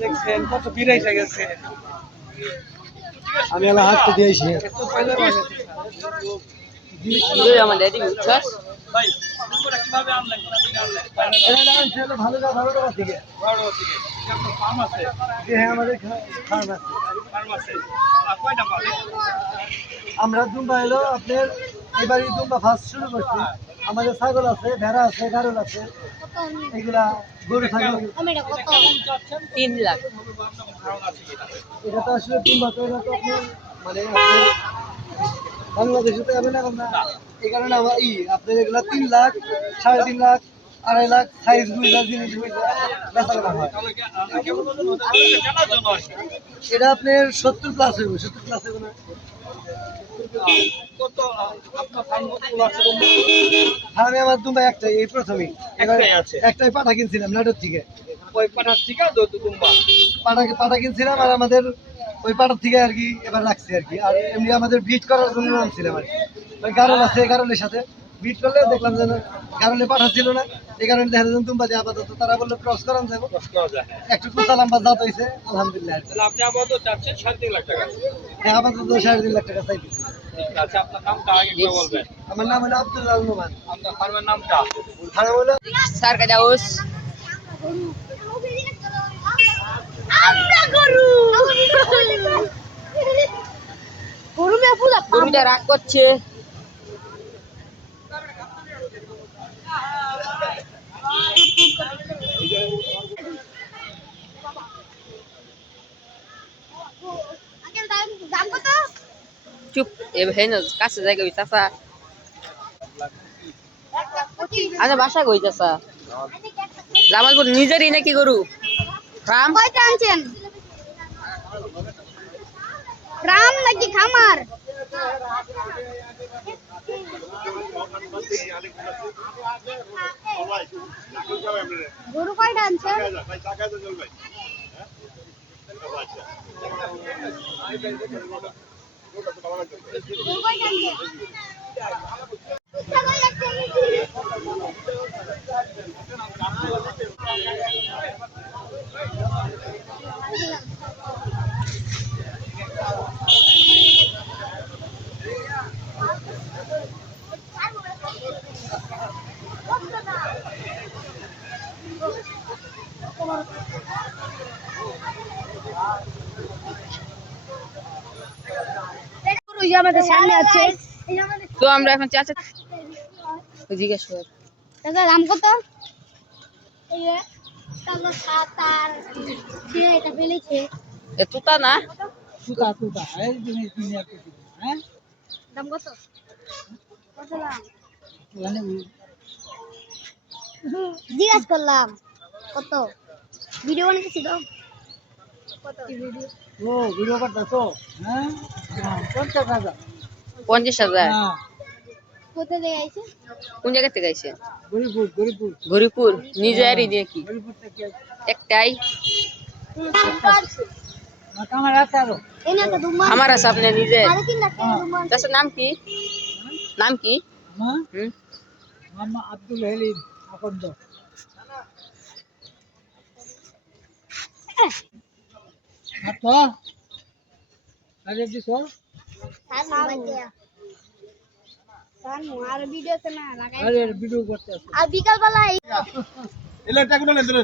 দেখছেন কত বিরাই গেছে। আমি আলা হাত দিয়েছি আমার ড্যাডি বুঝছস ভাই পুরো কিভাবে আনলেন এটা লাগান ছিল ভালো ভালো থেকে ফার্ম আছে হ্যাঁ আমাদের ফার্ম আছে আর কয়টা পাবে আমরা দুম্বা এলো আপনার এবারে দুম্বা ফার্স্ট শুরু করছি আমাদের ছাগল আছে ভেড়া আছে গারল আছে এগুলা গরু ছাগল 3 লাখ এটা তো আসলে দুম্বা তো এটা তো আপনার মানে আপনার বাংলাদেশে তো অ্যাভেলেবল না এই কারণে আমার আপনার এগুলা 3 লাখ 3.5 লাখ 2.5 লাখ সাইজ বুঝা জিনিস বুঝা বেচা কেনা হয় এটা আপনার 70 প্লাস হইব 70 প্লাস হইব না কত আপনার ফার্ম কত আছে আমি আমার দুম্বা একটাই এই প্রথমেই একটাই আছে একটাই পাঠা কিনছিলাম নাটোর থেকে ওই পাঠার থেকে দুম্বা পাঠা কিনছিলাম আর আমাদের ওই পাঠার থেকে আর কি এবার রাখছি আর কি আর এমনি আমাদের বিট করার জন্য নামছিলাম আর কি ওই গারল আছে গারলের সাথে বিট করলে দেখলাম যে গারলে পাঠা ছিল না এই কারণে দেখা যায় দুম্বা দিয়ে আপাতত তারা বললো ক্রস করান যাবো একটু কুচা লম্বা জাত হয়েছে আলহামদুলিল্লাহ আপনি আপাতত চাচ্ছেন 3.5 লাখ টাকা হ্যাঁ আপাতত 3.5 লাখ টাকা চাইতেছি আচ্ছা আপনার নামটা আগে একটু বলবেন আমার নাম হলো আব্দুল আল নোমান আপনার ফার্মের নামটা ফার্ম হলো সারকা দাউস আমরা গরু গরু মে পুরা গরুটা রাগ করছে আঙ্কেল দাম কত চুপ এ হেন কাছে জায়গা বিছাসা আচ্ছা বাসা কই চাচা জামালপুর নিজেরই নাকি গরু রাম কয়টা আনছেন গ্রাম নাকি খামার গরু কয়টা আনছেন গরু কয়টা আমাদের সামনে আছে তো আমরা এখন চাচা জিজ্ঞেস কর দাদা দাম কত এই যে টাকা 7 আর যে এটা ফেলেছে এ তুতা না তুতা এই জিনিস নিয়ে আসছি হ্যাঁ দাম কত কত দাম মানে জিজ্ঞাসা করলাম কত ভিডিও বানাইছি তো কত ভিডিও ও ভিডিও করতেছো হ্যাঁ 50,000 50,000 হ্যাঁ কোথা থেকে আইছে কোন জায়গা থেকে আইছে গরিপুর গরিপুর নিজেরই নাকি গরিপুর থেকে একটাই আমার আছে আরো এই না তো দুম্বা আমার আছে আপনি নিজে 3.5 লাখ টাকা দুম্বা চাচার নাম কি নাম কি হ্যাঁ হুম মামা আব্দুল হেলিম আকন্দ আতো আরে দিছো আর ভিডিওতে না লাগাই আরে ভিডিও করতে আছে আর বিকাল বেলা এলা টাকা না দেন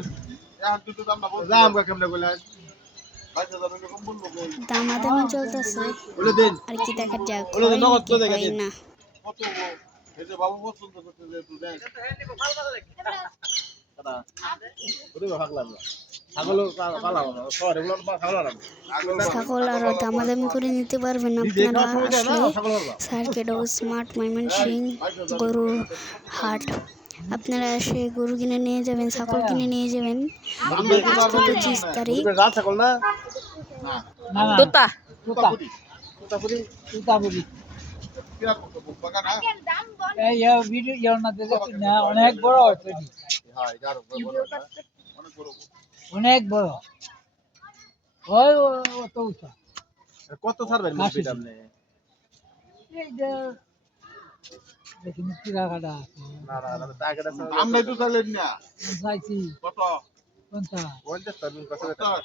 এখন দুটো দাম না বল দাম কেমনে কইলা 22,000 টাকা কম বলবো দামাদামি চলতেছে বলে দেন আর কি দেখা যাক বলে দেন নগদ তো দেখা দেন না কত এই যে বাবু পছন্দ করতে যে তুই দেন দাদা ওরে ভাগ লাগলো ছাগল পালাও না সর এগুলো ছাগল না সকল আর দামাদামি করে নিতে পারবেন আপনারা আসলে সার্কেডো স্মার্ট ময়মনসিং গরু হাট আপনারা এসে গরু কিনে নিয়ে যাবেন ছাগল কিনে নিয়ে যাবেন 25 তারিখ রাত ছাগল না না না তোতা তুতা তুতাপুরি তুতা বলি কিরা কত বাগা না এই ভিডিও ইয়া না দেখতে না অনেক বড় হচ্ছে হ্যাঁ 11 বড় অনেক বড় অনেক বড় ওই তো উঠা কত ছাড়বেন মুভিটা আপনি এই যে দেখুন কি রাখাটা না না টাকাটা আমরা তো চাইলেন না চাইছি কত 50 টাকা কত টাকা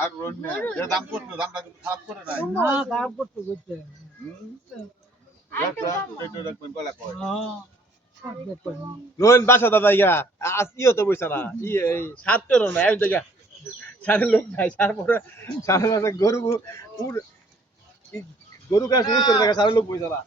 আর রোন না যে দাম করতে দামটা কিন্তু খারাপ করে নাই রোন বাসা দাদা ইয়া আজ ইও তো বইছা না এই সাতটা রোন এক জায়গা সারে লোক নাই তারপরে সারে মাসে গরু গরু কাছে উঠতে দেখা সারে লোক বইছা না